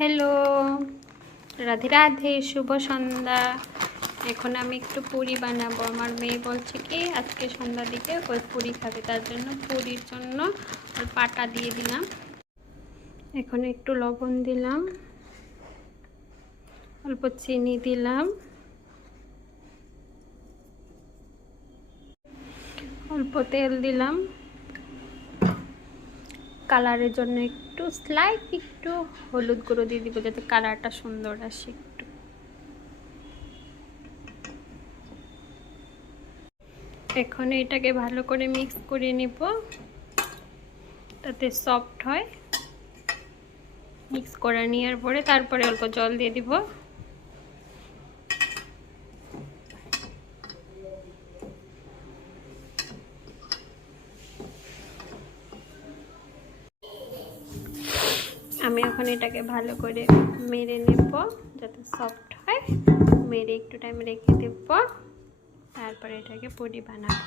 Hello, Radhe Radhe, শুভ সন্ধ্যা। এখন আমি একটু পুরি বানাবো। আমার মেয়ে বলছে কি আজকে সন্ধ্যার দিকে ওই পুরি খাবে, তার জন্য পুরির জন্য ওর পাটা দিয়ে দিলাম। এখন একটু লবণ দিলাম, অল্প চিনি দিলাম, অল্প তেল দিলাম, কালারের জন্য একটু একটু হলুদ গুঁড়ো দিয়ে দিব যাতে কালারটা সুন্দর আসে। একটু এখন এটাকে ভালো করে মিক্স করে নিব তাতে সফট হয়। মিক্স করে নেওয়ার পরে তারপরে অল্প জল দিয়ে দিব। আমি এখন এটাকে ভালো করে মেরে নেব যাতে সফট হয়। মেরে একটু টাইম রেখে দেব, তারপরে এটাকে পুরি বানাবো।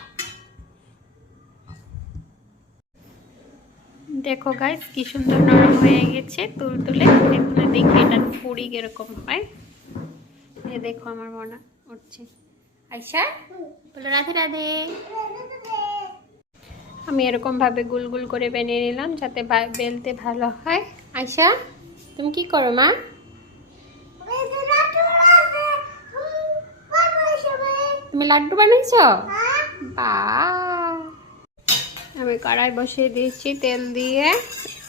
দেখো গাইস কি সুন্দর নরম হয়ে গেছে তুলতুলে। এগুলো দেখি এটা পুরি কিরকম হয়। এ দেখো আমার মনে উঠছে। আয়শা বলো রাধে রাধে। আমি এরকম ভাবে গোল গোল করে বানিয়ে নিলাম যাতে বেলতে ভালো হয়। আয়শা তুমি কি করো মা? তুমি লাড্ডু বানাইছো? বাহ! আমি কড়াই বসিয়ে দিয়েছি, তেল দিয়ে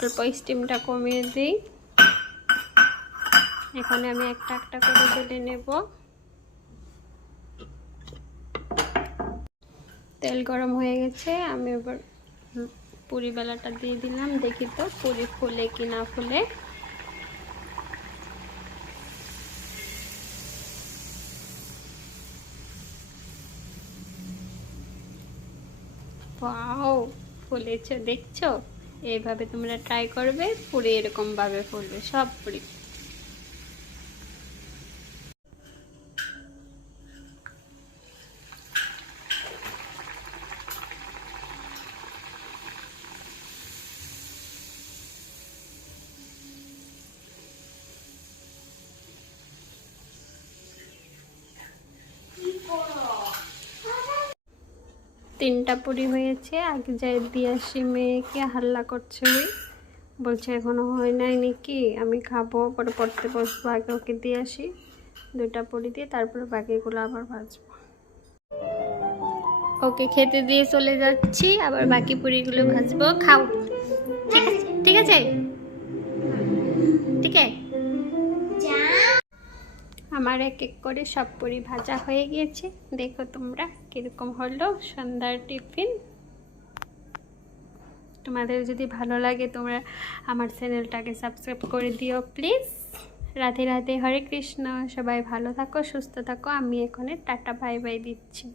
অল্প স্টিমটা কমিয়ে দিই। এখানে আমি একটা একটা করে বেলে নেব। তেল গরম হয়ে গেছে, আমি এবার পুরি বেলাটা দিয়ে দিলাম। দেখি তো পুরি ফুলে কি না ফুলে। ওয়াও, ফুলেছে দেখছো? এইভাবে তোমরা ট্রাই করবে, পুরি এরকম ভাবে ফুলবে সব পুরি। তিনটা পুরি হয়েছে। আগে যাই দিয়ে আসি, মেয়েকে হাল্লা করছে, ওই বলছে এখনো হয় নাই নাকি, আমি খাবো পরে পড়তে বসবো। আগে ওকে দিয়ে আসি, দুইটা পুরি দিয়ে তারপরে বাকিগুলো আবার ভাজবো। ওকে খেতে দিয়ে চলে যাচ্ছি, আবার বাকি পুরিগুলো ভাজবো। খাও, ঠিক আছে ঠিক আছে ঠিক আছে। আমার এক এক করে সব পুরি ভাজা হয়ে গিয়েছে। দেখো তোমরা কিরকম হলো সন্ধ্যার টিফিন। তোমাদের যদি ভালো লাগে তোমরা আমার চ্যানেলটাকে সাবস্ক্রাইব করে দিও প্লিজ। রাধে রাধে, হরে কৃষ্ণ। সবাই ভালো থাকো, সুস্থ থাকো। আমি এখানে টাটা বাই বাই দিচ্ছি।